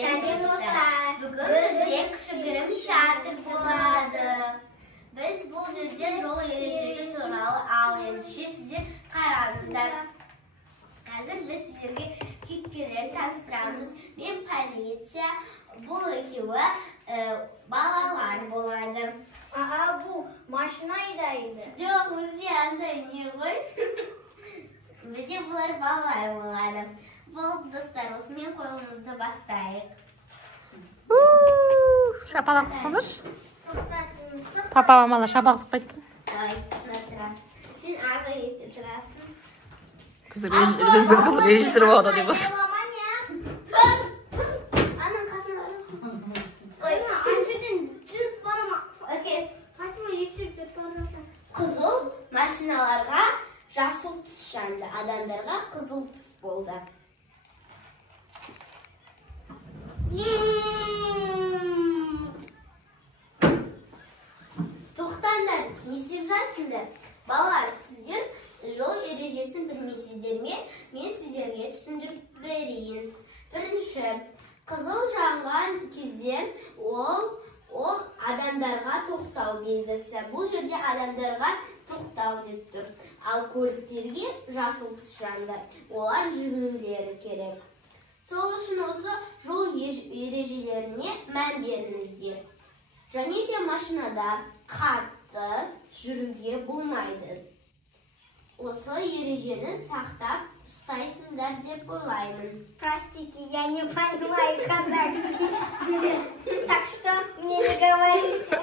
Бүгін бізде кішігірім чартер болады. Біз бұл жерде жол ережесі туралы ал ендеше сіздер қараңыздар. Қазір біз сіздерге кейіпкерлерін таныстырамыз. Мен полиция, бұл екеуі балалар болады. Бұл машина айдайды. Жоқ, бізде андай не ғой? Бізде бұлар балалар болады. Бұл достар, осымен қойылымызды бастайық. Шапалақ тұсыңыз? Папа мамала шапалақ тұқпайды. Ой, тұра. Сен ағы ете тұрасың. Біздің қыз режиссер болады деп осы. Аның қасына барасың. Ой, анжеден жүріп барама. Окей. Фатима ектеп барасың. Қызыл машиналарға жасыл түс жанды, адамдарға қызыл түс болды. Тоқтаңдар, не істеп жатсыңдар? Балалар, сіздер жол ережесін білмейсіздер ме? Мен сіздерге түсіндіріп берейін. Бірінші, қызыл жанған кезде ол адамдарға тоқтау белгісі. Бұл жерде адамдарға тоқтау деп тұр. Ал көліктерге жасыл түс жанды. Олар жүрулері керек. Сол үшін осы жол ережелеріне мән беріңіздер. Және де машинада қатты жүруге болмайды. Осы ережені сақтап ұстайсыздар деп ойлаймын. Простите, я не понимаю казахский. Так что мне не говорите.